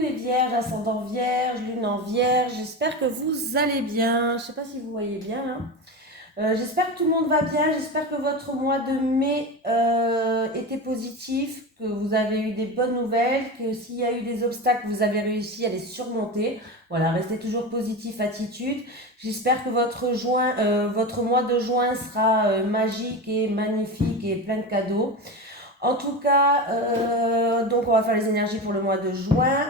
les vierges, ascendant vierge, lune en vierge, j'espère que vous allez bien. Je ne sais pas si vous voyez bien là. J'espère que tout le monde va bien, j'espère que votre mois de mai était positif, que vous avez eu des bonnes nouvelles, que s'il y a eu des obstacles, vous avez réussi à les surmonter. Voilà, restez toujours positif, attitude. J'espère que votre mois de juin sera magique et magnifique et plein de cadeaux. En tout cas, donc on va faire les énergies pour le mois de juin.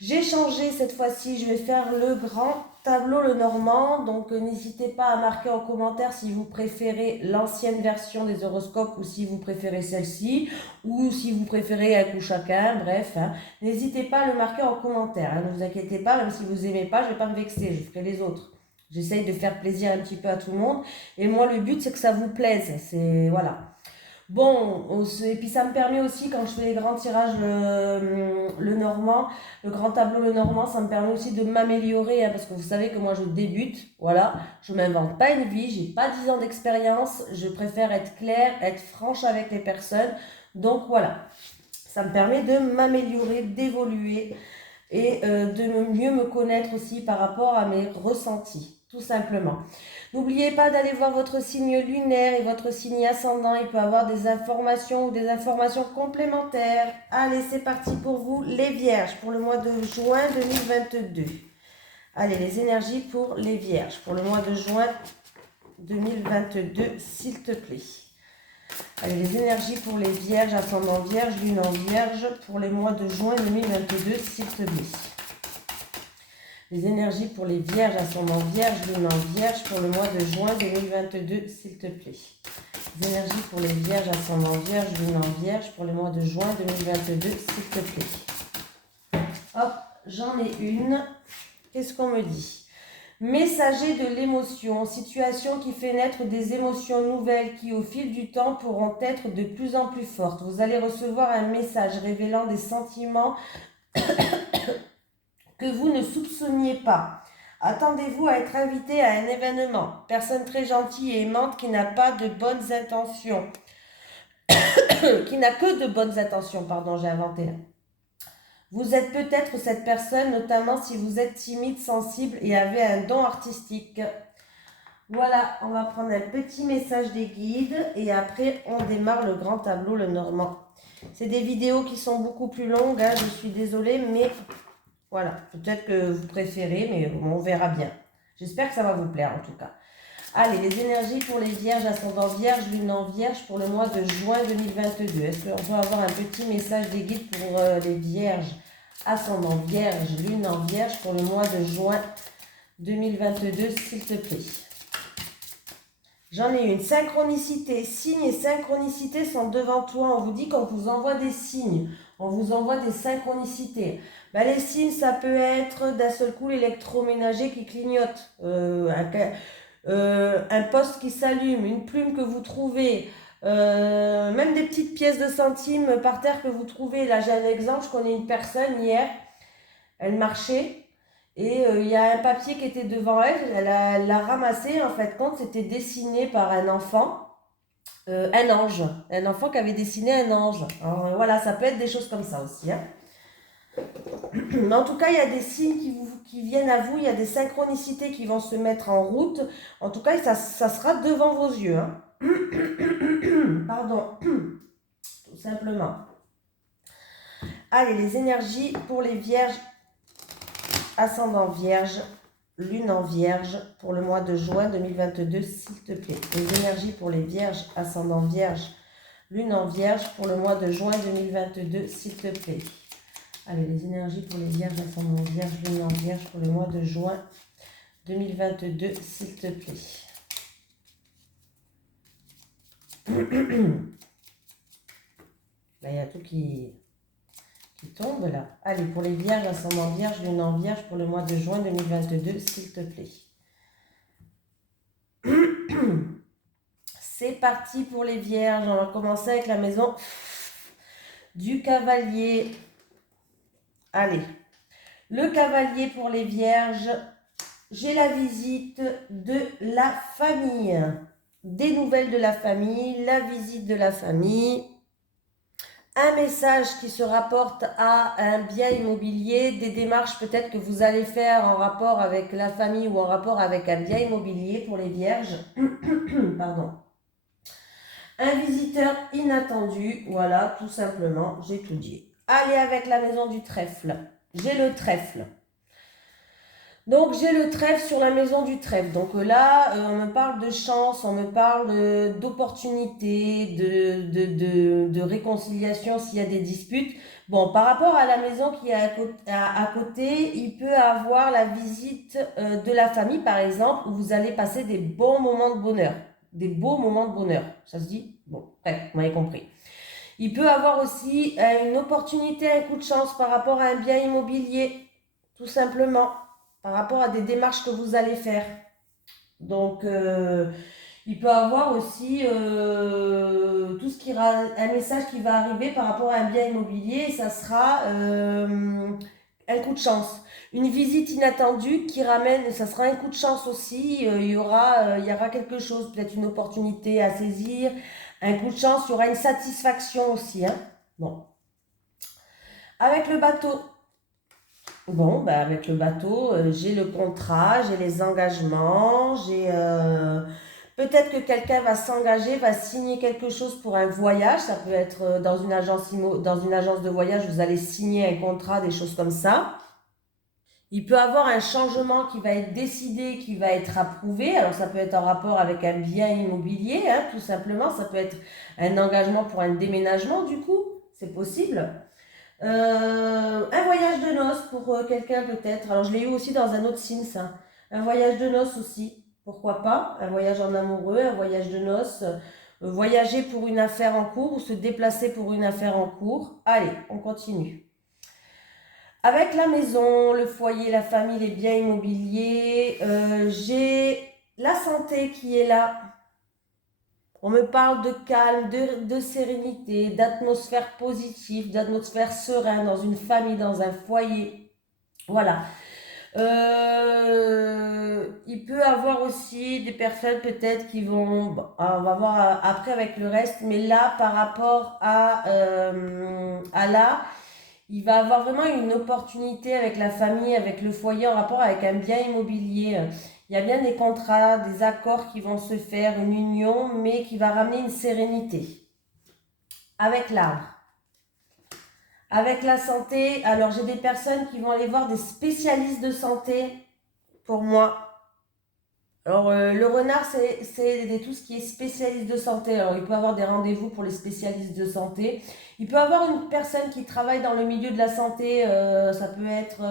J'ai changé cette fois-ci, je vais faire le grand tableau le Normand. Donc n'hésitez pas à marquer en commentaire si vous préférez l'ancienne version des horoscopes ou si vous préférez celle-ci ou si vous préférez un coup chacun, bref. Hein. N'hésitez pas à le marquer en commentaire, hein, ne vous inquiétez pas, même si vous n'aimez pas, je ne vais pas me vexer, je ferai les autres. J'essaye de faire plaisir un petit peu à tout le monde et moi le but c'est que ça vous plaise, c'est voilà. Bon, et puis ça me permet aussi, quand je fais les grands tirages le Normand, le grand tableau le Normand, ça me permet aussi de m'améliorer, hein, parce que vous savez que moi je débute, voilà, je m'invente pas une vie, j'ai pas 10 ans d'expérience, je préfère être claire, être franche avec les personnes, donc voilà, ça me permet de m'améliorer, d'évoluer et de mieux me connaître aussi par rapport à mes ressentis, tout simplement. N'oubliez pas d'aller voir votre signe lunaire et votre signe ascendant. Il peut avoir des informations ou des informations complémentaires. Allez, c'est parti pour vous, les vierges, pour le mois de juin 2022. Allez, les énergies pour les vierges, pour le mois de juin 2022, s'il te plaît. Allez, les énergies pour les vierges, ascendant vierge, lune en vierge, pour les mois de juin 2022, s'il te plaît. Les énergies pour les vierges, ascendant vierge, lune en vierge, pour le mois de juin 2022, s'il te plaît. Les énergies pour les vierges, ascendant vierge, lune en vierge, pour le mois de juin 2022, s'il te plaît. Hop, j'en ai une. Qu'est-ce qu'on me dit ? Messager de l'émotion, situation qui fait naître des émotions nouvelles qui, au fil du temps, pourront être de plus en plus fortes. Vous allez recevoir un message révélant des sentiments que vous ne soupçonniez pas. Attendez-vous à être invité à un événement. Personne très gentille et aimante qui n'a pas de bonnes intentions. Qui n'a que de bonnes intentions, pardon, j'ai inventé là. Vous êtes peut-être cette personne, notamment si vous êtes timide, sensible et avez un don artistique. Voilà, on va prendre un petit message des guides et après on démarre le grand tableau, le Normand. C'est des vidéos qui sont beaucoup plus longues, hein, je suis désolée, mais voilà, peut-être que vous préférez, mais on verra bien. J'espère que ça va vous plaire en tout cas. Allez, les énergies pour les vierges, ascendant vierge, lune en vierge pour le mois de juin 2022. Est-ce qu'on peut avoir un petit message des guides pour les vierges, ascendant vierge, lune en vierge pour le mois de juin 2022, s'il te plaît? J'en ai une. Synchronicité. Signes et synchronicité sont devant toi. On vous dit qu'on vous envoie des signes. On vous envoie des synchronicités. Ben, les signes, ça peut être d'un seul coup l'électroménager qui clignote, un poste qui s'allume, une plume que vous trouvez, même des petites pièces de centimes par terre que vous trouvez. Là, j'ai un exemple. Je connais une personne hier. Elle marchait. Et il y a un papier qui était devant elle, elle l'a ramassé, en fait, compte, c'était dessiné par un enfant, un ange, un enfant qui avait dessiné un ange. Alors voilà, ça peut être des choses comme ça aussi. Hein. Mais en tout cas, il y a des signes qui viennent à vous, il y a des synchronicités qui vont se mettre en route. En tout cas, ça sera devant vos yeux. Hein. Pardon, tout simplement. Allez, les énergies pour les vierges, ascendant vierge, lune en vierge pour le mois de juin 2022, s'il te plaît. Les énergies pour les vierges, ascendant vierge, lune en vierge pour le mois de juin 2022, s'il te plaît. Allez, les énergies pour les vierges, ascendant vierge, lune en vierge pour le mois de juin 2022, s'il te plaît. Là, il y a tout qui tombe là. Allez, pour les vierges, ascendant vierge, lune en vierge pour le mois de juin 2022, s'il te plaît. C'est parti pour les vierges. On va commencer avec la maison du cavalier. Allez, le cavalier pour les vierges. J'ai la visite de la famille. Des nouvelles de la famille, la visite de la famille. un message qui se rapporte à un bien immobilier, des démarches peut-être que vous allez faire en rapport avec la famille ou en rapport avec un bien immobilier pour les vierges. Pardon. Un visiteur inattendu, voilà, tout simplement, j'ai tout dit. Allez avec la maison du trèfle. J'ai le trèfle. Donc j'ai le trèfle sur la maison du trèfle. Donc là, on me parle de chance, on me parle d'opportunité, de réconciliation s'il y a des disputes. Bon, par rapport à la maison qui est à côté, il peut avoir la visite de la famille, par exemple, où vous allez passer des bons moments de bonheur. Des beaux moments de bonheur. Ça se dit? Bon, bref, vous m'avez compris. Il peut avoir aussi une opportunité, un coup de chance par rapport à un bien immobilier, tout simplement, par rapport à des démarches que vous allez faire. Donc, il peut avoir aussi tout ce qui un message qui va arriver par rapport à un bien immobilier, et ça sera un coup de chance. Une visite inattendue qui ramène, ça sera un coup de chance aussi, il y aura quelque chose, peut-être une opportunité à saisir, un coup de chance, il y aura une satisfaction aussi. Hein. Bon. Avec le bateau, bon, bah avec le bateau, j'ai le contrat, j'ai les engagements, j'ai peut-être que quelqu'un va s'engager, va signer quelque chose pour un voyage. Ça peut être dans une dans une agence de voyage, vous allez signer un contrat, des choses comme ça. Il peut avoir un changement qui va être décidé, qui va être approuvé. Alors ça peut être en rapport avec un bien immobilier, hein, tout simplement. Ça peut être un engagement pour un déménagement, du coup, c'est possible. Un voyage de noces pour quelqu'un peut-être. Alors je l'ai eu aussi dans un autre signe ça. Un voyage de noces aussi. Pourquoi pas? Un voyage en amoureux, un voyage de noces. Voyager pour une affaire en cours ou se déplacer pour une affaire en cours. Allez, on continue. Avec la maison, le foyer, la famille, les biens immobiliers, j'ai la santé qui est là. On me parle de calme, de sérénité, d'atmosphère positive, d'atmosphère sereine dans une famille, dans un foyer. Voilà. Il peut avoir aussi des personnes peut-être qui vont, bon, on va voir après avec le reste, mais là par rapport à là, il va avoir vraiment une opportunité avec la famille, avec le foyer en rapport avec un bien immobilier. Il y a bien des contrats, des accords qui vont se faire, une union, mais qui va ramener une sérénité. Avec l'arbre. Avec la santé, alors j'ai des personnes qui vont aller voir des spécialistes de santé pour moi. Alors le renard, c'est tout ce qui est spécialiste de santé. Alors il peut avoir des rendez-vous pour les spécialistes de santé. Il peut avoir une personne qui travaille dans le milieu de la santé. Ça peut être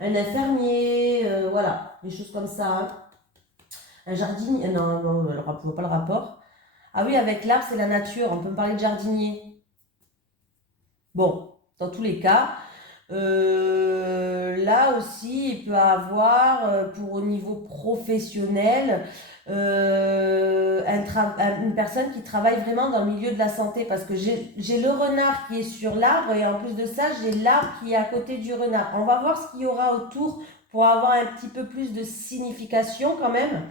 un infirmier, voilà, des choses comme ça. Hein. Un jardinier, non, non, je ne vois pas le rapport. Ah oui, avec l'arbre, c'est la nature. On peut me parler de jardinier. Bon, dans tous les cas. Là aussi, il peut avoir, pour au niveau professionnel, une personne qui travaille vraiment dans le milieu de la santé parce que j'ai le renard qui est sur l'arbre et en plus de ça, j'ai l'arbre qui est à côté du renard. On va voir ce qu'il y aura autour pour avoir un petit peu plus de signification quand même.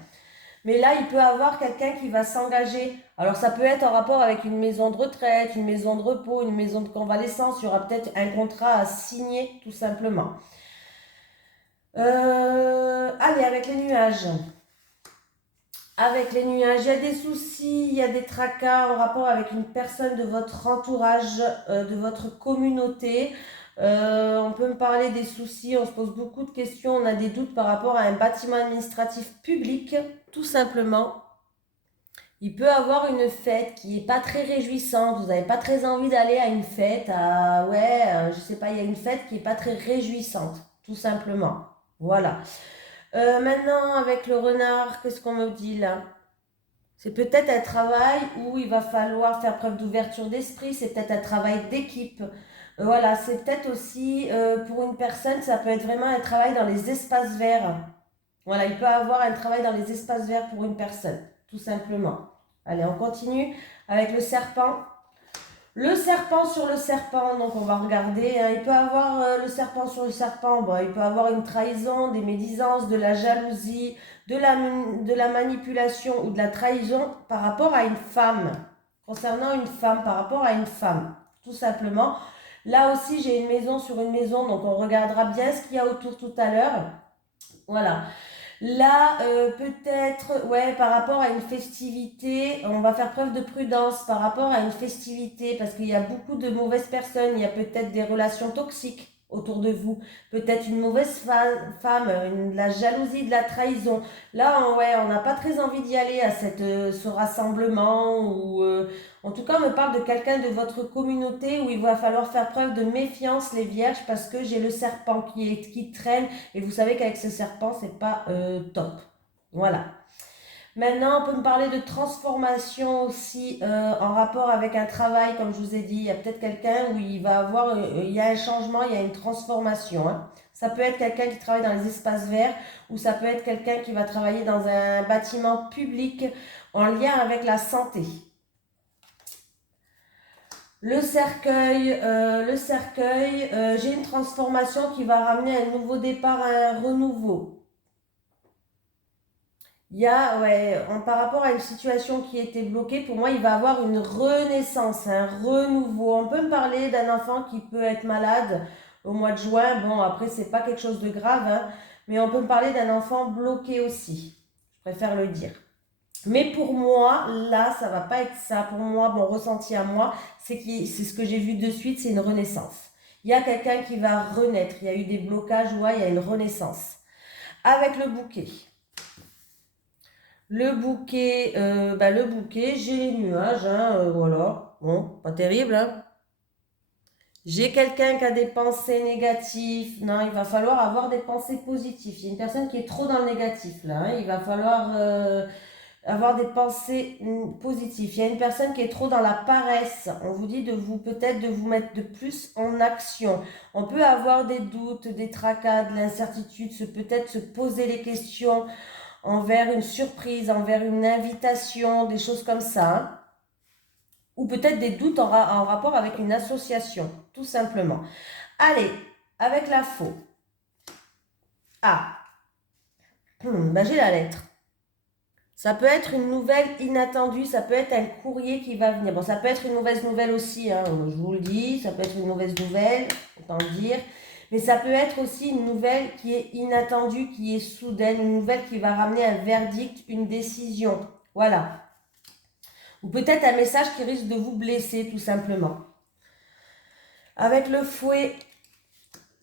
Mais là, il peut avoir quelqu'un qui va s'engager. Alors, ça peut être en rapport avec une maison de retraite, une maison de repos, une maison de convalescence. Il y aura peut-être un contrat à signer, tout simplement. Allez, avec les nuages. Avec les nuages, il y a des soucis, il y a des tracas en rapport avec une personne de votre entourage, de votre communauté. On peut me parler des soucis, on se pose beaucoup de questions, on a des doutes par rapport à un bâtiment administratif public, tout simplement. Il peut avoir une fête qui n'est pas très réjouissante, vous n'avez pas très envie d'aller à une fête, je sais pas, il y a une fête qui n'est pas très réjouissante, tout simplement. Voilà. Maintenant, avec le renard, qu'est-ce qu'on me dit là? C'est peut-être un travail où il va falloir faire preuve d'ouverture d'esprit, c'est peut-être un travail d'équipe. Voilà, c'est peut-être aussi pour une personne, ça peut être vraiment un travail dans les espaces verts. Voilà, il peut avoir un travail dans les espaces verts pour une personne, tout simplement. Allez, on continue avec le serpent. Le serpent sur le serpent, donc on va regarder. Hein, il peut avoir le serpent sur le serpent. Bon, il peut avoir une trahison, des médisances, de la jalousie, de la manipulation ou de la trahison par rapport à une femme. Concernant une femme, par rapport à une femme. tout simplement. Là aussi, j'ai une maison sur une maison, donc on regardera bien ce qu'il y a autour tout à l'heure. Voilà. Là, peut-être, ouais, par rapport à une festivité, on va faire preuve de prudence par rapport à une festivité, parce qu'il y a beaucoup de mauvaises personnes, il y a peut-être des relations toxiques autour de vous, peut-être une mauvaise femme, de la jalousie, de la trahison. Là, ouais, on n'a pas très envie d'y aller à ce rassemblement, ou en tout cas, on me parle de quelqu'un de votre communauté où il va falloir faire preuve de méfiance, les vierges, parce que j'ai le serpent qui traîne. Et vous savez qu'avec ce serpent, c'est pas top. Voilà. Maintenant, on peut me parler de transformation aussi en rapport avec un travail, comme je vous ai dit. Il y a peut-être quelqu'un où il va avoir, il y a un changement, il y a une transformation. Hein. Ça peut être quelqu'un qui travaille dans les espaces verts ou ça peut être quelqu'un qui va travailler dans un bâtiment public en lien avec la santé. Le cercueil, j'ai une transformation qui va ramener un nouveau départ, un renouveau. Il y a, ouais, par rapport à une situation qui était bloquée, pour moi, il va avoir une renaissance, un renouveau. On peut me parler d'un enfant qui peut être malade au mois de juin. Bon, après, c'est pas quelque chose de grave, hein, mais on peut me parler d'un enfant bloqué aussi. Je préfère le dire. Mais pour moi, là, ça va pas être ça. Pour moi, mon ressenti à moi, c'est ce que j'ai vu de suite, c'est une renaissance. Il y a quelqu'un qui va renaître. Il y a eu des blocages, ouais, il y a une renaissance. Avec le bouquet. Le bouquet, j'ai les nuages, hein, voilà. Bon, pas terrible, hein. J'ai quelqu'un qui a des pensées négatives. Non, il va falloir avoir des pensées positives. Il y a une personne qui est trop dans le négatif, là. Hein. Il va falloir avoir des pensées positives. Il y a une personne qui est trop dans la paresse. On vous dit peut-être de vous mettre de plus en action. On peut avoir des doutes, des tracas, de l'incertitude, peut-être se poser les questions envers une surprise, envers une invitation, des choses comme ça. Hein. Ou peut-être des doutes en rapport avec une association, tout simplement. Allez, avec la faux. Ah, j'ai la lettre. Ça peut être une nouvelle inattendue, ça peut être un courrier qui va venir. Bon, ça peut être une mauvaise nouvelle aussi, hein, je vous le dis, ça peut être une mauvaise nouvelle, autant le dire. Mais ça peut être aussi une nouvelle qui est inattendue, qui est soudaine, une nouvelle qui va ramener un verdict, une décision. Voilà. Ou peut-être un message qui risque de vous blesser, tout simplement. Avec le fouet,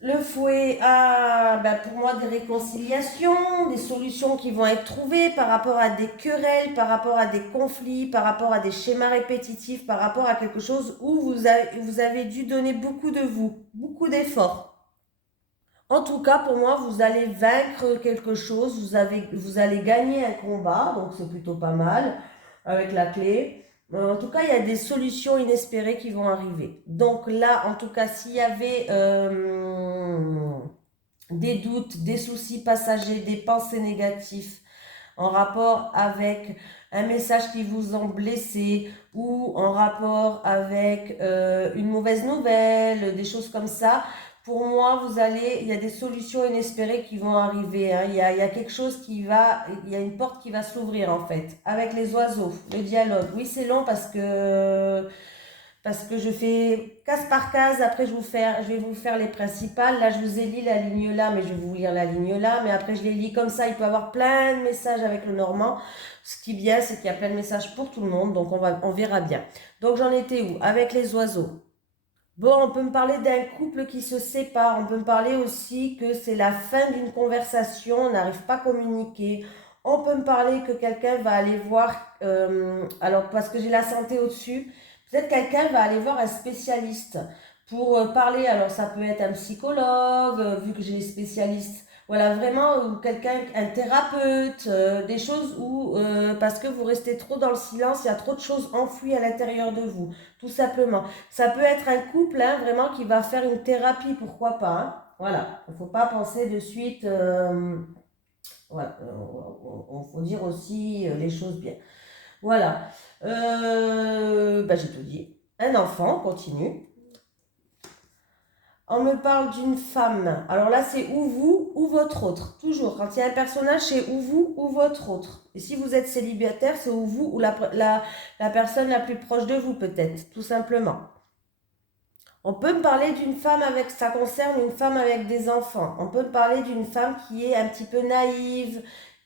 pour moi, des réconciliations, des solutions qui vont être trouvées par rapport à des querelles, par rapport à des conflits, par rapport à des schémas répétitifs, par rapport à quelque chose où vous avez dû donner beaucoup de vous, beaucoup d'efforts. En tout cas, pour moi, vous allez vaincre quelque chose, vous allez gagner un combat, donc c'est plutôt pas mal avec la clé. En tout cas, il y a des solutions inespérées qui vont arriver. Donc là, en tout cas, s'il y avait des doutes, des soucis passagers, des pensées négatives en rapport avec un message qui vous ont blessé ou en rapport avec une mauvaise nouvelle, des choses comme ça, pour moi, il y a des solutions inespérées qui vont arriver. Hein. Il y a quelque chose il y a une porte qui va s'ouvrir en fait, avec les oiseaux, le dialogue. Oui, c'est long parce que je fais case par case, après je vais vous faire les principales. Là, je vous ai lu la ligne là, mais je vais vous lire la ligne là. Mais après, je les lis comme ça, il peut y avoir plein de messages avec le normand. Ce qui est bien, c'est qu'il y a plein de messages pour tout le monde, donc on verra bien. Donc, j'en étais où? Avec les oiseaux. Bon, on peut me parler d'un couple qui se sépare. On peut me parler aussi que c'est la fin d'une conversation, on n'arrive pas à communiquer. On peut me parler que quelqu'un va aller voir, alors parce que j'ai la santé au-dessus, peut-être quelqu'un va aller voir un spécialiste pour parler. Alors ça peut être un psychologue, vu que j'ai les spécialistes. Voilà, vraiment, ou quelqu'un, un thérapeute, des choses où, parce que vous restez trop dans le silence, il y a trop de choses enfouies à l'intérieur de vous, tout simplement. Ça peut être un couple, hein, vraiment, qui va faire une thérapie, pourquoi pas. Hein. Voilà, il ne faut pas penser de suite. Voilà, il faut dire aussi les choses bien. Voilà, j'ai tout dit. Un enfant, on continue. On me parle d'une femme. Alors là, c'est ou vous ou votre autre. Toujours, quand il y a un personnage, c'est ou vous ou votre autre. Et si vous êtes célibataire, c'est ou vous ou la personne la plus proche de vous, peut-être, tout simplement. On peut me parler d'une femme avec, ça concerne une femme avec des enfants. On peut me parler d'une femme qui est un petit peu naïve,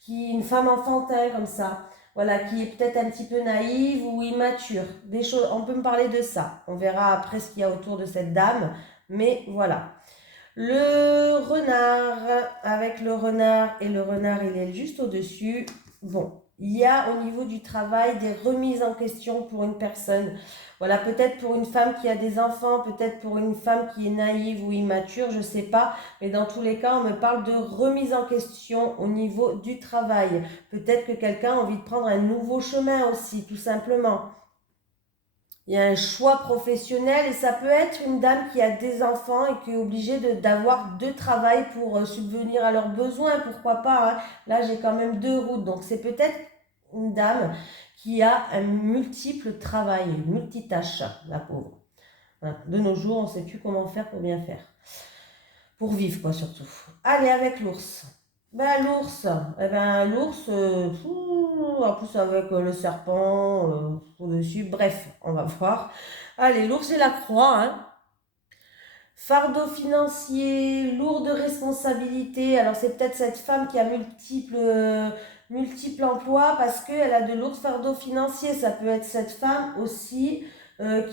une femme enfantin comme ça. Voilà, qui est peut-être un petit peu naïve ou immature. Des choses, on peut me parler de ça. On verra après ce qu'il y a autour de cette dame. Mais voilà. Le renard, avec le renard, et le renard il est juste au-dessus. Bon, il y a au niveau du travail des remises en question pour une personne. Voilà, peut-être pour une femme qui a des enfants, peut-être pour une femme qui est naïve ou immature, je ne sais pas. Mais dans tous les cas, on me parle de remise en question au niveau du travail. Peut-être que quelqu'un a envie de prendre un nouveau chemin aussi, tout simplement. Il y a un choix professionnel et ça peut être une dame qui a des enfants et qui est obligée d'avoir deux travails pour subvenir à leurs besoins, pourquoi pas, hein. Là, j'ai quand même deux routes, donc c'est peut-être une dame qui a un multiple travail, une multitâche, la pauvre. Voilà. De nos jours, on ne sait plus comment faire pour bien faire. Pour vivre, quoi, surtout. Allez, avec l'ours. Ben, l'ours, en plus avec le serpent au-dessus, bref, on va voir. Allez, l'ours et la croix, hein. Fardeau financier, lourde responsabilité. Alors, c'est peut-être cette femme qui a multiples emplois parce qu'elle a de lourds fardeaux financiers. Ça peut être cette femme aussi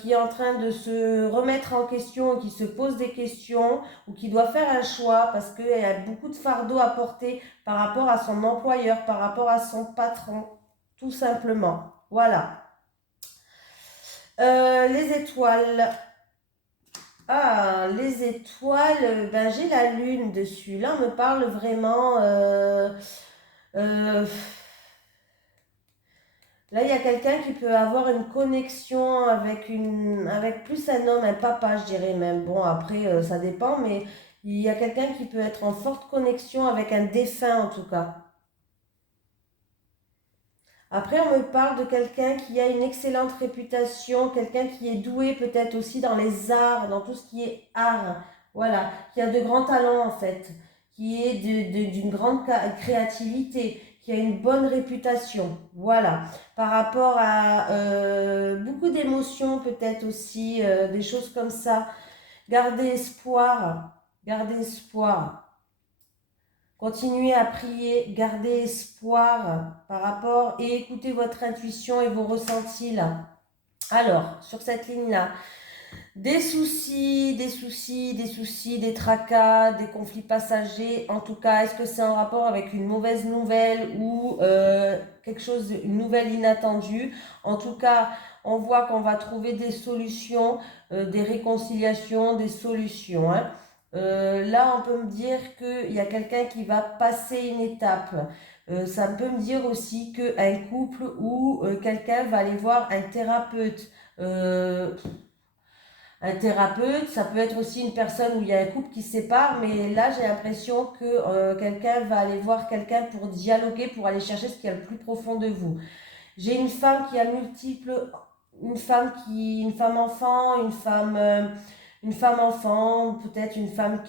qui est en train de se remettre en question, qui se pose des questions ou qui doit faire un choix parce qu'elle a beaucoup de fardeaux à porter par rapport à son employeur, par rapport à son patron, tout simplement. Voilà. Les étoiles. Ah, les étoiles, ben j'ai la lune dessus. Là, on me parle vraiment. Euh, Là, il y a quelqu'un qui peut avoir une connexion avec plus un homme, un papa, je dirais même. Bon, après, ça dépend, mais il y a quelqu'un qui peut être en forte connexion avec un défunt, en tout cas. Après, on me parle de quelqu'un qui a une excellente réputation, quelqu'un qui est doué peut-être aussi dans les arts, dans tout ce qui est art, voilà, qui a de grands talents en fait, qui est d'une grande créativité, qui a une bonne réputation, voilà. Par rapport à beaucoup d'émotions peut-être aussi, des choses comme ça. Gardez espoir, gardez espoir. Continuez à prier, gardez espoir par rapport et écoutez votre intuition et vos ressentis là. Alors, sur cette ligne-là, des tracas, des conflits passagers. En tout cas, est-ce que c'est en rapport avec une mauvaise nouvelle ou quelque chose, une nouvelle inattendue? En tout cas, on voit qu'on va trouver des solutions, des réconciliations, des solutions, hein. Là, on peut me dire qu'il y a quelqu'un qui va passer une étape. Ça peut me dire aussi qu'un couple ou quelqu'un va aller voir un thérapeute. Un thérapeute, ça peut être aussi une personne où il y a un couple qui se sépare, mais là j'ai l'impression que quelqu'un va aller voir quelqu'un pour dialoguer, pour aller chercher ce qu'il y a le plus profond de vous. J'ai une femme qui a une femme enfant, une femme enfant, peut-être une femme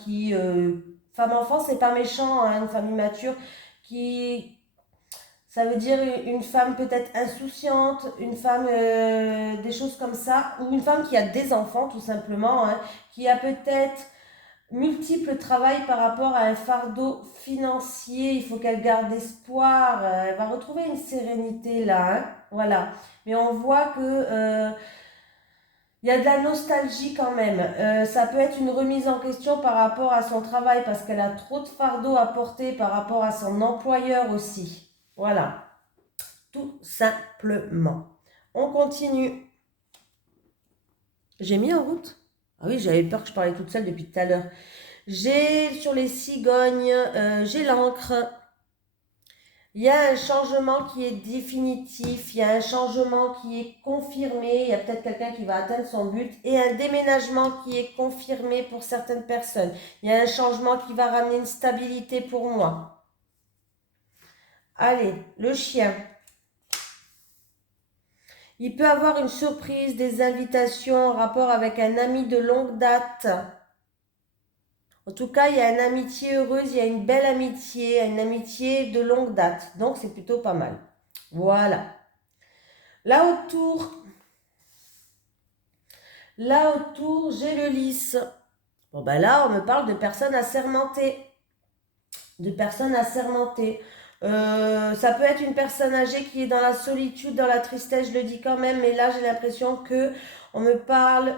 femme enfant c'est pas méchant, hein, une femme immature qui ça veut dire une femme peut-être insouciante, une femme, des choses comme ça, ou une femme qui a des enfants tout simplement, hein, qui a peut-être multiples travail par rapport à un fardeau financier. Il faut qu'elle garde espoir, elle va retrouver une sérénité là, hein, voilà. Mais on voit que il y a de la nostalgie quand même. Ça peut être une remise en question par rapport à son travail parce qu'elle a trop de fardeau à porter par rapport à son employeur aussi. Voilà. Tout simplement. On continue. J'ai mis en route. Ah oui, j'avais peur que je parlais toute seule depuis tout à l'heure. J'ai sur les cigognes, j'ai l'encre. Il y a un changement qui est définitif, il y a un changement qui est confirmé, il y a peut-être quelqu'un qui va atteindre son but et un déménagement qui est confirmé pour certaines personnes. Il y a un changement qui va ramener une stabilité pour moi. Allez, le chien. Il peut avoir une surprise, des invitations en rapport avec un ami de longue date. En tout cas, il y a une amitié heureuse, il y a une belle amitié, une amitié de longue date. Donc, c'est plutôt pas mal. Voilà. Là autour, Là autour, j'ai le lys. Bon, ben là, on me parle de personnes assermentées. De personnes assermentées. Ça peut être une personne âgée qui est dans la solitude, dans la tristesse, je le dis quand même, mais là j'ai l'impression que on me parle,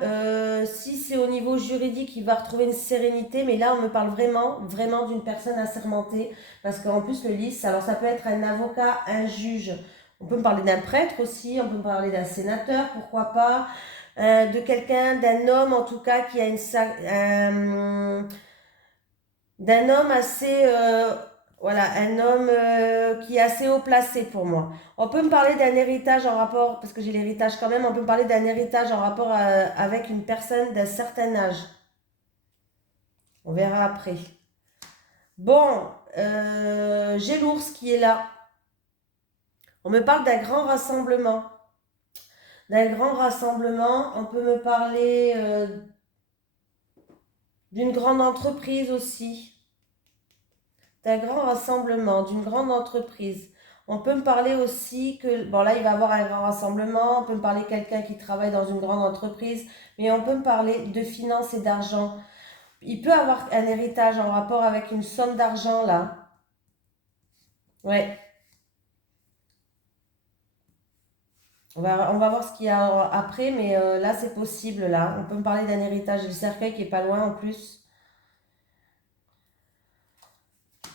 si c'est au niveau juridique, il va retrouver une sérénité, mais là on me parle vraiment, vraiment d'une personne assermentée, parce qu'en plus le lys, alors ça peut être un avocat, un juge, on peut me parler d'un prêtre aussi, on peut me parler d'un sénateur, pourquoi pas, de quelqu'un, d'un homme en tout cas qui a d'un homme assez, voilà, un homme qui est assez haut placé pour moi. On peut me parler d'un héritage en rapport, parce que j'ai l'héritage quand même, on peut me parler d'un héritage en rapport avec une personne d'un certain âge. On verra après. Bon, j'ai l'ours qui est là. On me parle d'un grand rassemblement. D'un grand rassemblement, on peut me parler d'une grande entreprise aussi. D'un grand rassemblement, d'une grande entreprise. On peut me parler aussi que, bon là il va y avoir un grand rassemblement, on peut me parler de quelqu'un qui travaille dans une grande entreprise, mais on peut me parler de finances et d'argent. Il peut avoir un héritage en rapport avec une somme d'argent là. Ouais, on va voir ce qu'il y a après, mais là c'est possible là. On peut me parler d'un héritage. J'ai le cercueil qui est pas loin en plus.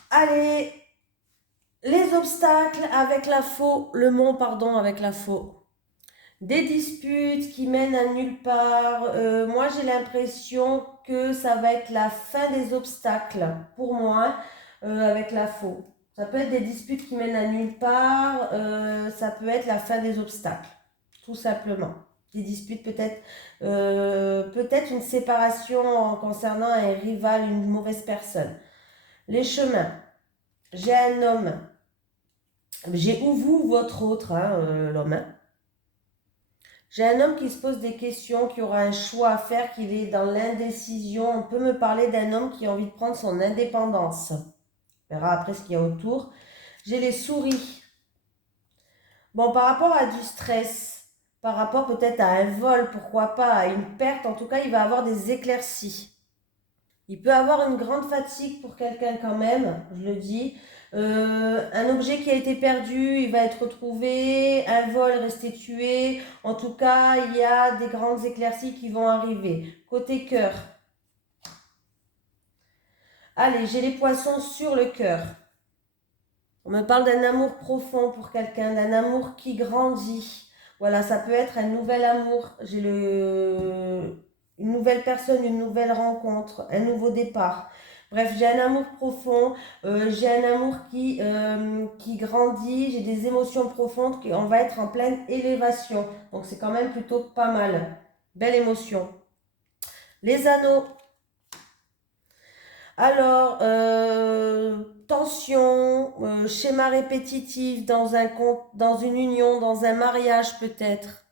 Allez, les obstacles avec la faux, le mont pardon avec la faux. Des disputes qui mènent à nulle part. Moi, j'ai l'impression que ça va être la fin des obstacles pour moi avec la faux. Ça peut être des disputes qui mènent à nulle part. Ça peut être la fin des obstacles, tout simplement. Des disputes peut-être une séparation concernant un rival, une mauvaise personne. Les chemins. J'ai un homme. J'ai ou vous, votre autre, hein, l'homme. Hein. J'ai un homme qui se pose des questions, qui aura un choix à faire, qui est dans l'indécision. On peut me parler d'un homme qui a envie de prendre son indépendance. On verra après ce qu'il y a autour. J'ai les souris. Bon, par rapport à du stress, par rapport peut-être à un vol, pourquoi pas, à une perte, en tout cas, il va avoir des éclaircies. Il peut avoir une grande fatigue pour quelqu'un quand même, je le dis. Un objet qui a été perdu, il va être retrouvé, un vol restitué. En tout cas, il y a des grandes éclaircies qui vont arriver. Côté cœur. Allez, j'ai les poissons sur le cœur. On me parle d'un amour profond pour quelqu'un, d'un amour qui grandit. Voilà, ça peut être un nouvel amour. Une nouvelle personne, une nouvelle rencontre, un nouveau départ. Bref, j'ai un amour profond, j'ai un amour qui grandit, j'ai des émotions profondes, on va être en pleine élévation. Donc c'est quand même plutôt pas mal. Belle émotion. Les anneaux. Alors, tension, schéma répétitif dans une union, dans un mariage peut-être.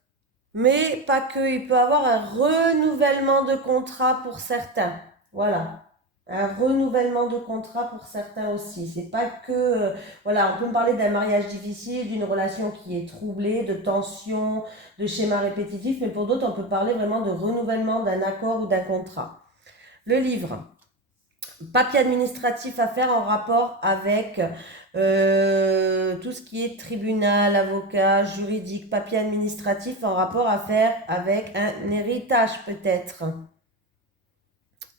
Mais pas que, il peut avoir un renouvellement de contrat pour certains. Voilà. Un renouvellement de contrat pour certains aussi. C'est pas que, voilà, on peut me parler d'un mariage difficile, d'une relation qui est troublée, de tension, de schéma répétitif, mais pour d'autres, on peut parler vraiment de renouvellement d'un accord ou d'un contrat. Le livre. Papier administratif à faire en rapport avec tout ce qui est tribunal, avocat, juridique, papier administratif en rapport à faire avec un héritage peut-être.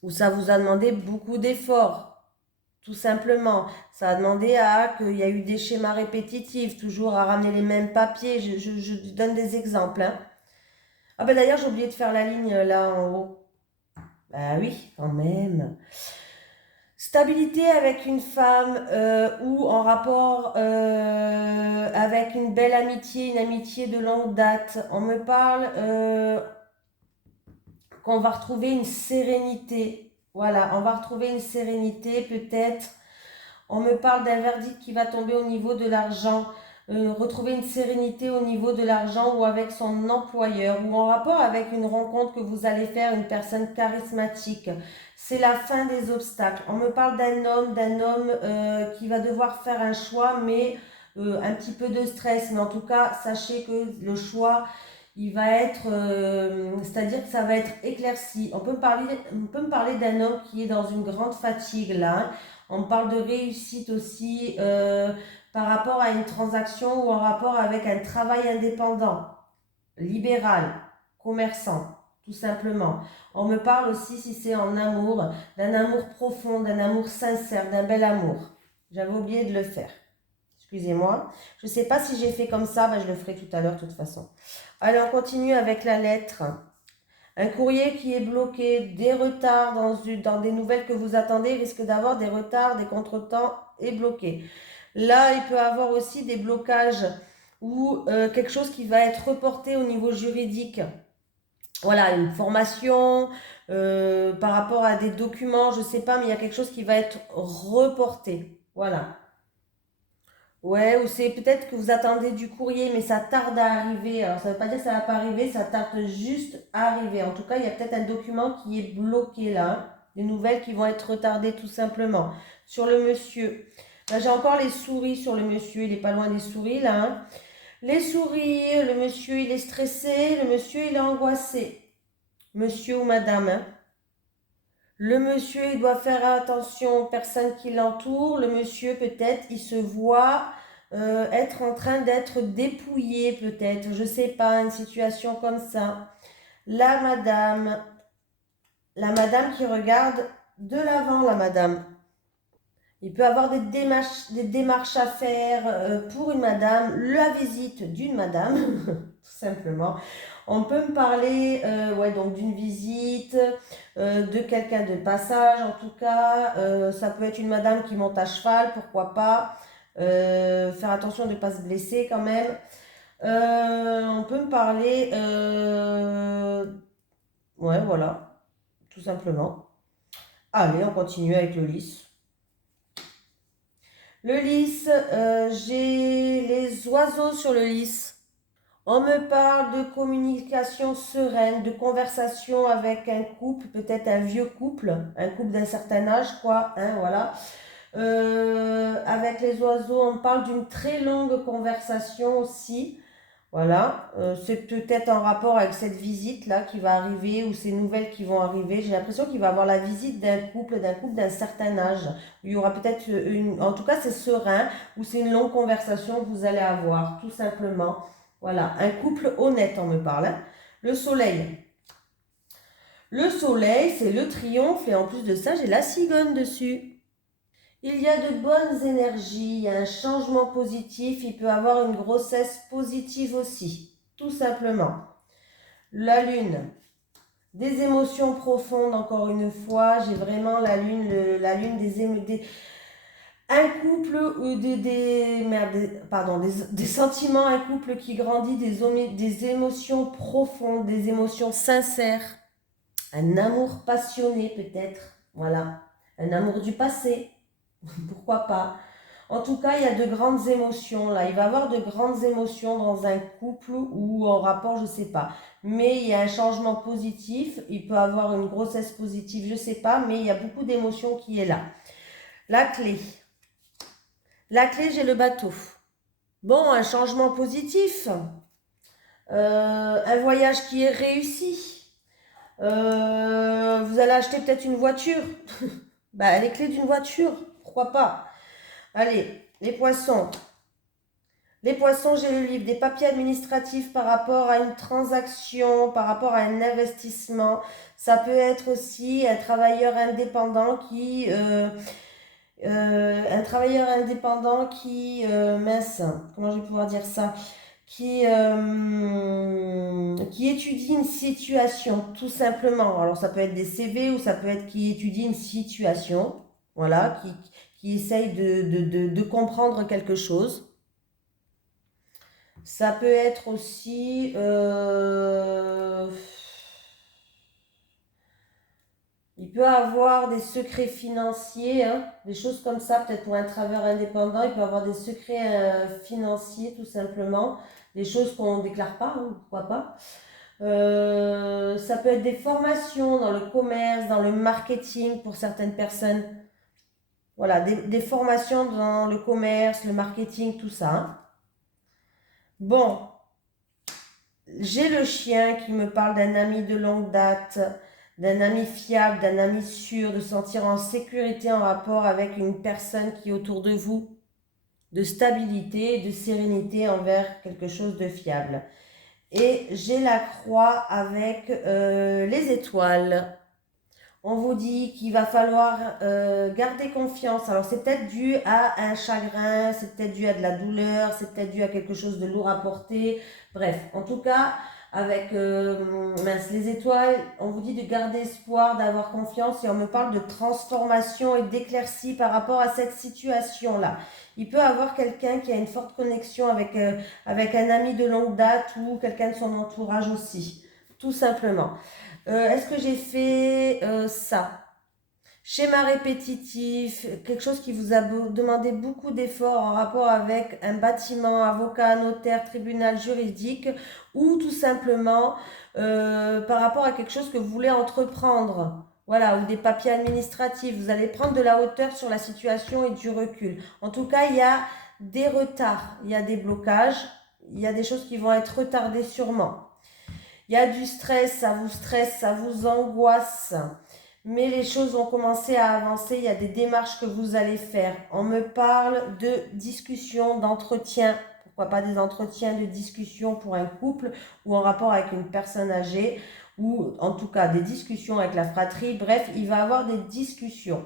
Où ça vous a demandé beaucoup d'efforts, tout simplement. Ça a demandé qu'il y a eu des schémas répétitifs, toujours à ramener les mêmes papiers. Je donne des exemples. Hein. Ah ben d'ailleurs, j'ai oublié de faire la ligne là en haut. Bah oui, quand même. Stabilité avec une femme ou en rapport avec une belle amitié, une amitié de longue date. On me parle qu'on va retrouver une sérénité. Voilà, on va retrouver une sérénité peut-être. On me parle d'un verdict qui va tomber au niveau de l'argent. Retrouver une sérénité au niveau de l'argent ou avec son employeur ou en rapport avec une rencontre que vous allez faire, une personne charismatique. C'est la fin des obstacles. On me parle d'un homme qui va devoir faire un choix, mais un petit peu de stress. Mais en tout cas, sachez que le choix, il va être, c'est-à-dire que ça va être éclairci. On peut me parler d'un homme qui est dans une grande fatigue là, hein. On me parle de réussite aussi par rapport à une transaction ou en rapport avec un travail indépendant, libéral, commerçant, tout simplement. On me parle aussi, si c'est en amour, d'un amour profond, d'un amour sincère, d'un bel amour. J'avais oublié de le faire. Excusez-moi. Je ne sais pas si j'ai fait comme ça, ben je le ferai tout à l'heure de toute façon. Allez, on continue avec la lettre. Un courrier qui est bloqué, des retards dans des nouvelles que vous attendez, risque d'avoir des retards, des contretemps et bloqué. Là, il peut avoir aussi des blocages ou quelque chose qui va être reporté au niveau juridique. Voilà, une formation par rapport à des documents, je ne sais pas, mais il y a quelque chose qui va être reporté. Voilà. Ouais, ou c'est peut-être que vous attendez du courrier, mais ça tarde à arriver. Alors, ça ne veut pas dire que ça ne va pas arriver, ça tarde juste à arriver. En tout cas, il y a peut-être un document qui est bloqué là, hein. Des nouvelles qui vont être retardées tout simplement. Sur le monsieur, là, j'ai encore les souris sur le monsieur, il n'est pas loin des souris là, hein. Les souris, le monsieur, il est stressé, le monsieur, il est angoissé. Monsieur ou madame, hein. Le monsieur, il doit faire attention aux personnes qui l'entourent. Le monsieur, peut-être, il se voit être en train d'être dépouillé, peut-être. Je ne sais pas, une situation comme ça. La madame qui regarde de l'avant, la madame. Il peut avoir des démarches à faire pour une madame, la visite d'une madame, tout simplement. On peut me parler ouais, donc d'une visite, de quelqu'un de passage en tout cas. Ça peut être une madame qui monte à cheval, pourquoi pas. Faire attention de ne pas se blesser quand même. On peut me parler... ouais, voilà, tout simplement. Allez, on continue avec le lys. Le lys, j'ai les oiseaux sur le lys. On me parle de communication sereine, de conversation avec un couple, peut-être un vieux couple, un couple d'un certain âge, quoi, hein, voilà. Avec les oiseaux, on parle d'une très longue conversation aussi. Voilà, c'est peut-être en rapport avec cette visite-là qui va arriver ou ces nouvelles qui vont arriver. J'ai l'impression qu'il va y avoir la visite d'un couple d'un certain âge. Il y aura peut-être une... En tout cas, c'est serein ou c'est une longue conversation que vous allez avoir, tout simplement. Voilà, un couple honnête, on me parle, hein. Le soleil. Le soleil, c'est le triomphe et en plus de ça, j'ai la cigogne dessus. Il y a de bonnes énergies, il y a un changement positif, il peut avoir une grossesse positive aussi, tout simplement. La lune, des émotions profondes encore une fois, j'ai vraiment la lune un couple ou des sentiments, un couple qui grandit, des émotions profondes, des émotions sincères, un amour passionné peut-être, voilà, un amour du passé, pourquoi pas. En tout cas, il y a de grandes émotions là. Il va y avoir de grandes émotions dans un couple ou en rapport, je ne sais pas. Mais il y a un changement positif. Il peut avoir une grossesse positive, je ne sais pas. Mais il y a beaucoup d'émotions qui est là. La clé. La clé, j'ai le bateau. Bon, un changement positif. Un voyage qui est réussi. Vous allez acheter peut-être une voiture. Bah, les clés d'une voiture, pourquoi pas. Allez, les poissons. Les poissons, j'ai le livre des papiers administratifs par rapport à une transaction, par rapport à un investissement. Ça peut être aussi un travailleur indépendant qui, mince, comment je vais pouvoir dire ça, qui étudie une situation, tout simplement. Alors ça peut être des CV ou ça peut être qui étudie une situation, voilà, qui essaye de comprendre quelque chose. Ça peut être aussi il peut avoir des secrets financiers, hein, des choses comme ça, peut-être pour un travailleur indépendant, il peut avoir des secrets financiers tout simplement, des choses qu'on ne déclare pas, hein, pourquoi pas. Ça peut être des formations dans le commerce, dans le marketing pour certaines personnes. Voilà, des formations dans le commerce, le marketing, tout ça, hein. Bon, J'ai le chien qui me parle d'un ami de longue date, d'un ami fiable, d'un ami sûr, de sentir en sécurité en rapport avec une personne qui est autour de vous, de stabilité, de sérénité envers quelque chose de fiable. Et j'ai la croix avec les étoiles. On vous dit qu'il va falloir garder confiance. Alors c'est peut-être dû à un chagrin, c'est peut-être dû à de la douleur, c'est peut-être dû à quelque chose de lourd à porter. Bref, en tout cas, avec les étoiles, on vous dit de garder espoir, d'avoir confiance et on me parle de transformation et d'éclaircie par rapport à cette situation-là. Il peut y avoir quelqu'un qui a une forte connexion avec un ami de longue date ou quelqu'un de son entourage aussi, tout simplement. Est-ce que j'ai fait ça? Schéma répétitif, quelque chose qui vous a demandé beaucoup d'efforts en rapport avec un bâtiment, avocat, notaire, tribunal juridique, ou tout simplement par rapport à quelque chose que vous voulez entreprendre. Voilà, ou des papiers administratifs. Vous allez prendre de la hauteur sur la situation et du recul. En tout cas, il y a des retards, il y a des blocages, il y a des choses qui vont être retardées sûrement. Il y a du stress, ça vous angoisse. Mais les choses vont commencer à avancer, il y a des démarches que vous allez faire. On me parle de discussion, d'entretien. Pourquoi pas des entretiens de discussion pour un couple ou en rapport avec une personne âgée ou en tout cas des discussions avec la fratrie. Bref, il va y avoir des discussions.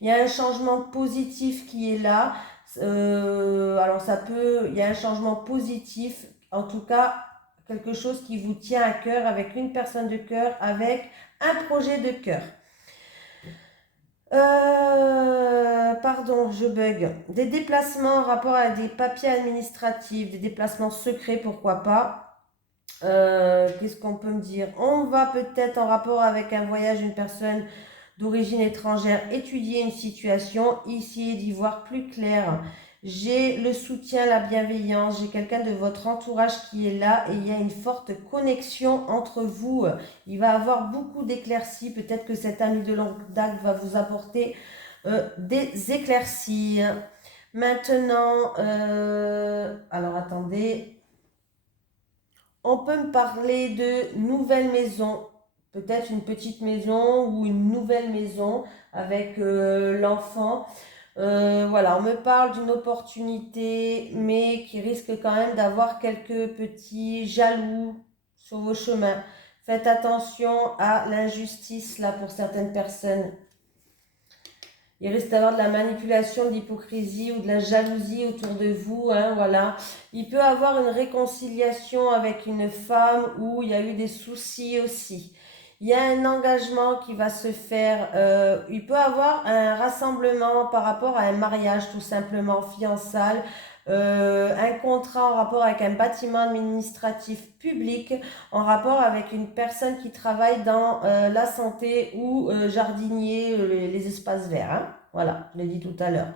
Il y a un changement positif qui est là. Il y a un changement positif, en tout cas quelque chose qui vous tient à cœur avec une personne de cœur, avec un projet de cœur. Pardon, je bug. Des déplacements en rapport à des papiers administratifs, des déplacements secrets, pourquoi pas. Qu'est-ce qu'on peut me dire? On va peut-être en rapport avec un voyage, une personne d'origine étrangère, étudier une situation, essayer d'y voir plus clair. J'ai le soutien, la bienveillance, j'ai quelqu'un de votre entourage qui est là et il y a une forte connexion entre vous. Il va avoir beaucoup d'éclaircies. Peut-être que cet ami de longue date va vous apporter des éclaircies. Maintenant, alors attendez, on peut me parler de nouvelle maison, peut-être une petite maison ou une nouvelle maison avec l'enfant. Voilà, on me parle d'une opportunité, mais qui risque quand même d'avoir quelques petits jaloux sur vos chemins. Faites attention à l'injustice là pour certaines personnes. Il risque d'avoir de la manipulation, de l'hypocrisie ou de la jalousie autour de vous, hein, voilà. Il peut avoir une réconciliation avec une femme où il y a eu des soucis aussi. Il y a un engagement qui va se faire. Il peut avoir un rassemblement par rapport à un mariage, tout simplement, fiançailles. Un contrat en rapport avec un bâtiment administratif public, en rapport avec une personne qui travaille dans la santé ou jardinier, les espaces verts. Hein. Voilà, je l'ai dit tout à l'heure.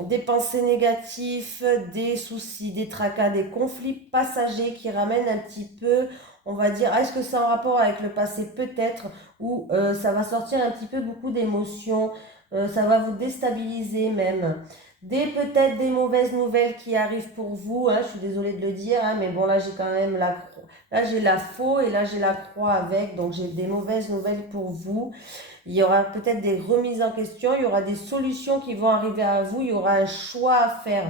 Des pensées négatives, des soucis, des tracas, des conflits passagers qui ramènent un petit peu, on va dire, est-ce que c'est en rapport avec le passé peut-être, ou ça va sortir un petit peu beaucoup d'émotions, ça va vous déstabiliser même. Peut-être des mauvaises nouvelles qui arrivent pour vous, hein, je suis désolée de le dire, hein, mais bon là j'ai quand même là j'ai la faux et là j'ai la croix avec, donc j'ai des mauvaises nouvelles pour vous. Il y aura peut-être des remises en question, il y aura des solutions qui vont arriver à vous, il y aura un choix à faire.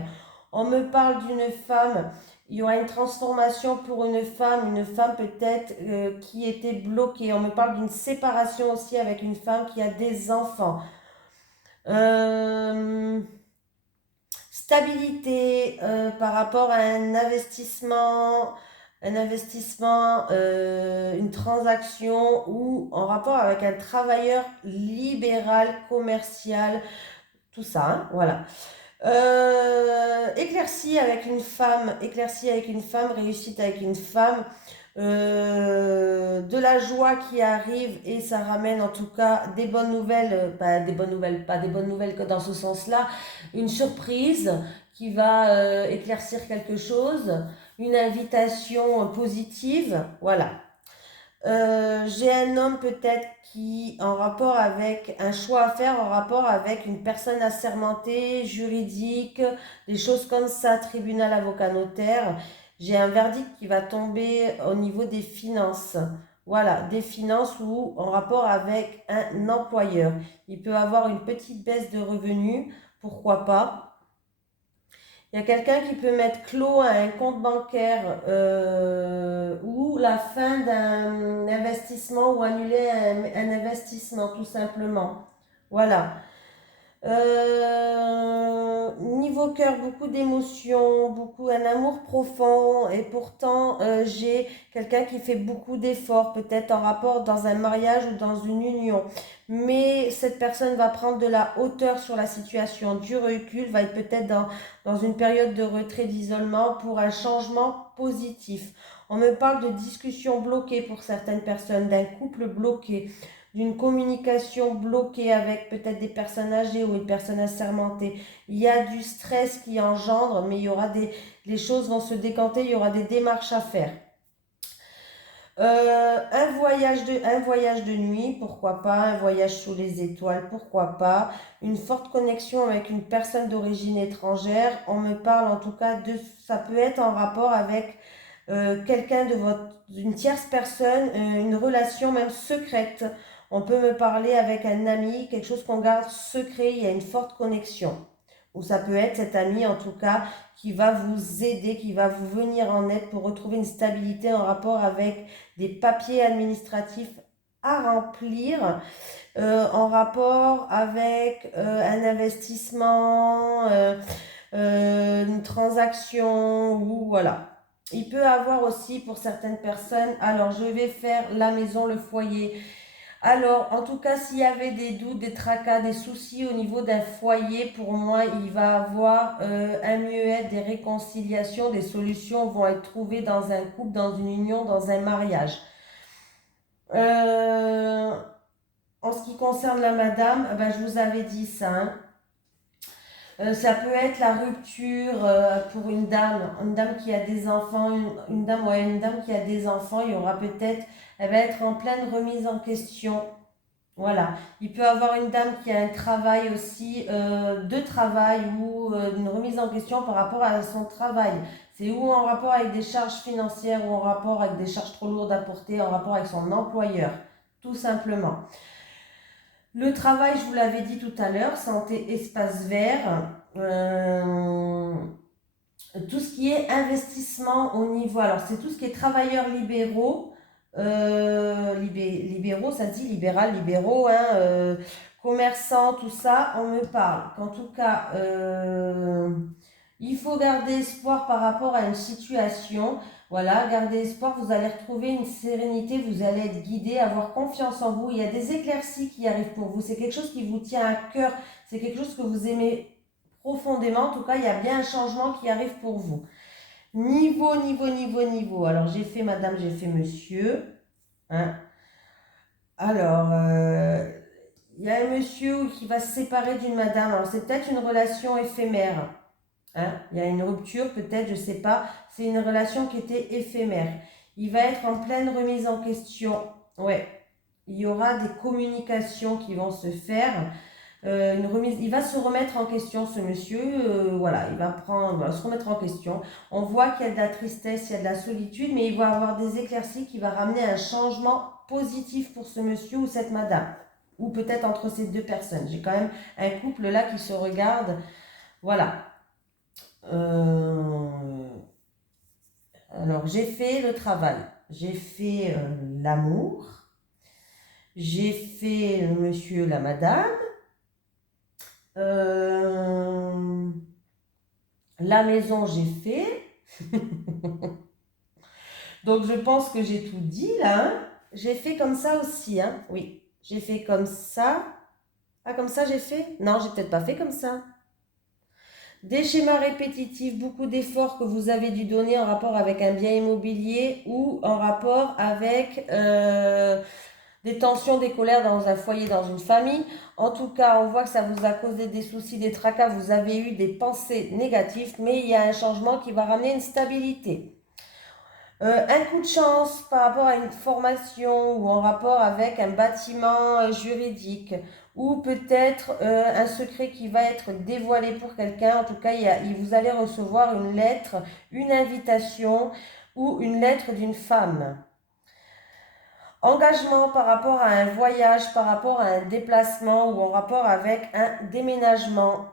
On me parle d'une femme, il y aura une transformation pour une femme peut-être qui était bloquée. On me parle d'une séparation aussi avec une femme qui a des enfants. Stabilité par rapport à une transaction ou en rapport avec un travailleur libéral, commercial, tout ça, hein, voilà. Éclaircie avec une femme, réussite avec une femme, de la joie qui arrive et ça ramène en tout cas des bonnes nouvelles, pas des bonnes nouvelles que dans ce sens-là, une surprise qui va éclaircir quelque chose, une invitation positive, voilà. J'ai un homme peut-être qui, en rapport avec un choix à faire, en rapport avec une personne assermentée, juridique, des choses comme ça, tribunal, avocat, notaire. J'ai un verdict qui va tomber au niveau des finances. Voilà, des finances ou en rapport avec un employeur. Il peut avoir une petite baisse de revenus, pourquoi pas. Il y a quelqu'un qui peut mettre clos à un compte bancaire ou la fin d'un investissement ou annuler un investissement tout simplement. Voilà. Niveau cœur, beaucoup d'émotions, beaucoup un amour profond et pourtant j'ai quelqu'un qui fait beaucoup d'efforts, peut-être en rapport dans un mariage ou dans une union. Mais cette personne va prendre de la hauteur sur la situation, du recul, va être peut-être dans une période de retrait, d'isolement pour un changement positif. On me parle de discussions bloquées pour certaines personnes, d'un couple bloqué, d'une communication bloquée avec peut-être des personnes âgées ou une personne assermentée. Il y a du stress qui engendre, mais il y aura les choses vont se décanter, il y aura des démarches à faire. Un voyage de nuit, pourquoi pas, un voyage sous les étoiles, pourquoi pas, une forte connexion avec une personne d'origine étrangère, on me parle en tout cas de, ça peut être en rapport avec quelqu'un d'une tierce personne, une relation même secrète. On peut me parler avec un ami, quelque chose qu'on garde secret, il y a une forte connexion. Ou ça peut être cet ami en tout cas qui va vous aider, qui va vous venir en aide pour retrouver une stabilité en rapport avec des papiers administratifs à remplir, en rapport avec un investissement, une transaction ou voilà. Il peut avoir aussi pour certaines personnes, alors je vais faire la maison, le foyer. Alors, en tout cas, s'il y avait des doutes, des tracas, des soucis au niveau d'un foyer, pour moi, il va avoir un mieux-être, des réconciliations, des solutions vont être trouvées dans un couple, dans une union, dans un mariage. Euh, En ce qui concerne la madame, ben, je vous avais dit ça, hein. Ça peut être la rupture pour une dame qui a des enfants, une dame, ouais, une dame qui a des enfants, il y aura peut-être, elle va être en pleine remise en question. Voilà. Il peut avoir une dame qui a un travail aussi, de travail ou une remise en question par rapport à son travail. C'est ou en rapport avec des charges financières ou en rapport avec des charges trop lourdes à porter, en rapport avec son employeur, tout simplement. Le travail, je vous l'avais dit tout à l'heure, santé, espace vert, tout ce qui est investissement au niveau, alors c'est tout ce qui est travailleurs libéraux, libéraux, ça se dit libéral, libéraux, hein, commerçants, tout ça, on me parle qu'en tout cas, il faut garder espoir par rapport à une situation. Voilà, gardez espoir, vous allez retrouver une sérénité, vous allez être guidé, avoir confiance en vous. Il y a des éclaircies qui arrivent pour vous. C'est quelque chose qui vous tient à cœur, c'est quelque chose que vous aimez profondément. En tout cas, il y a bien un changement qui arrive pour vous. Niveau. Alors, j'ai fait madame, j'ai fait monsieur. Hein. Alors, il y a un monsieur qui va se séparer d'une madame. Alors, c'est peut-être une relation éphémère. Hein. Il y a une rupture, peut-être, je ne sais pas. C'est une relation qui était éphémère. Il va être en pleine remise en question. Ouais. Il y aura des communications qui vont se faire. Une remise, il va se remettre en question, ce monsieur. Voilà, il va se remettre en question. On voit qu'il y a de la tristesse, il y a de la solitude, mais il va avoir des éclaircies qui va ramener un changement positif pour ce monsieur ou cette madame. Ou peut-être entre ces deux personnes. J'ai quand même un couple là qui se regarde. Voilà. Alors, j'ai fait le travail, j'ai fait l'amour, j'ai fait le monsieur, la madame, la maison, j'ai fait. Donc, je pense que j'ai tout dit là. Hein. J'ai fait comme ça aussi, hein. Oui, j'ai fait comme ça. Ah, comme ça, j'ai fait? Non, j'ai peut-être pas fait comme ça. Des schémas répétitifs, beaucoup d'efforts que vous avez dû donner en rapport avec un bien immobilier ou en rapport avec des tensions, des colères dans un foyer, dans une famille. En tout cas, on voit que ça vous a causé des soucis, des tracas, vous avez eu des pensées négatives, mais il y a un changement qui va ramener une stabilité. Un coup de chance par rapport à une formation ou en rapport avec un bâtiment juridique ou peut-être un secret qui va être dévoilé pour quelqu'un. En tout cas, vous allez recevoir une lettre, une invitation ou une lettre d'une femme. Engagement par rapport à un voyage, par rapport à un déplacement ou en rapport avec un déménagement.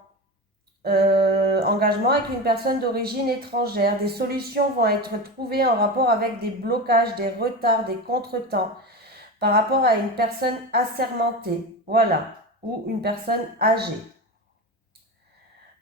Engagement avec une personne d'origine étrangère. Des solutions vont être trouvées en rapport avec des blocages, des retards, des contretemps, par rapport à une personne assermentée, voilà, ou une personne âgée.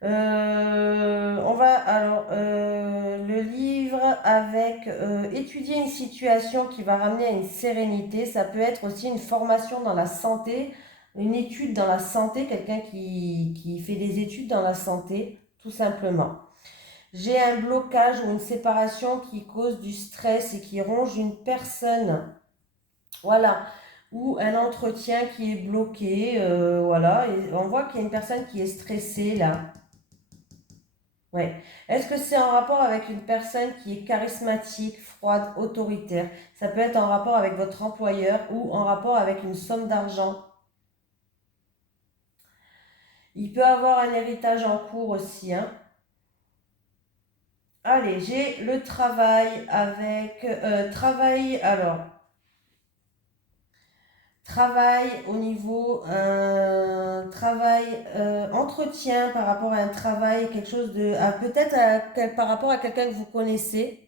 On va alors le livre avec étudier une situation qui va ramener à une sérénité. Ça peut être aussi une formation dans la santé, une étude dans la santé, quelqu'un qui fait des études dans la santé, tout simplement. J'ai un blocage ou une séparation qui cause du stress et qui ronge une personne. Voilà. Ou un entretien qui est bloqué. Voilà. Et on voit qu'il y a une personne qui est stressée là. Ouais. Est-ce que c'est en rapport avec une personne qui est charismatique, froide, autoritaire? Ça peut être en rapport avec votre employeur ou en rapport avec une somme d'argent. Il peut avoir un héritage en cours aussi, hein. Allez, j'ai le travail avec travail. Alors, travail au niveau travail entretien par rapport à un travail, quelque chose de peut-être par rapport à quelqu'un que vous connaissez.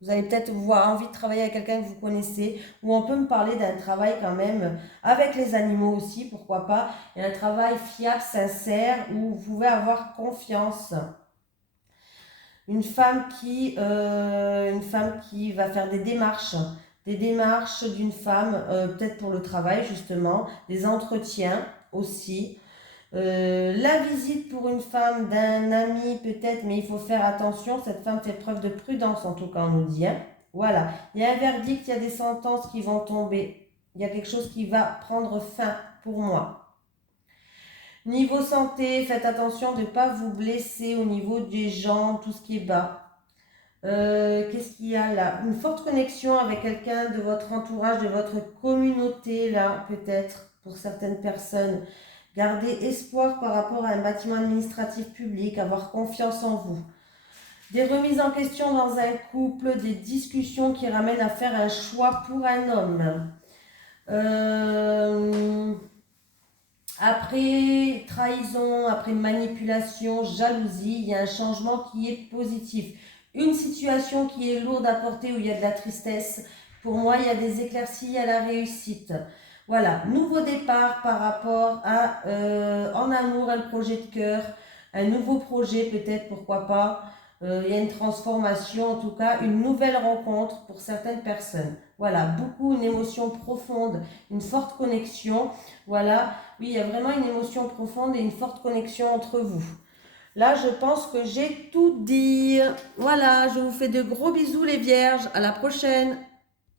Vous allez peut-être avoir envie de travailler avec quelqu'un que vous connaissez, ou on peut me parler d'un travail quand même avec les animaux aussi, pourquoi pas, et un travail fiable, sincère, où vous pouvez avoir confiance. Une femme qui va faire des démarches d'une femme, peut-être pour le travail justement, des entretiens aussi. La visite pour une femme d'un ami peut-être, mais il faut faire attention, cette femme fait preuve de prudence en tout cas, on nous dit, hein. Voilà, il y a un verdict, il y a des sentences qui vont tomber, il y a quelque chose qui va prendre fin pour moi. Niveau santé, faites attention de ne pas vous blesser au niveau des jambes, tout ce qui est bas. Qu'est-ce qu'il y a là? Une forte connexion avec quelqu'un de votre entourage, de votre communauté, là, peut-être, pour certaines personnes. Gardez espoir par rapport à un bâtiment administratif public, avoir confiance en vous. Des remises en question dans un couple, des discussions qui ramènent à faire un choix pour un homme. Après trahison, après manipulation, jalousie, il y a un changement qui est positif. Une situation qui est lourde à porter où il y a de la tristesse, pour moi, il y a des éclaircies à la réussite. Voilà, nouveau départ par rapport à en amour, un projet de cœur, un nouveau projet peut-être, pourquoi pas. Il y a une transformation, en tout cas, une nouvelle rencontre pour certaines personnes. Voilà, beaucoup, une émotion profonde, une forte connexion. Voilà, oui, il y a vraiment une émotion profonde et une forte connexion entre vous. Là, je pense que j'ai tout dit. Voilà, je vous fais de gros bisous les vierges. À la prochaine.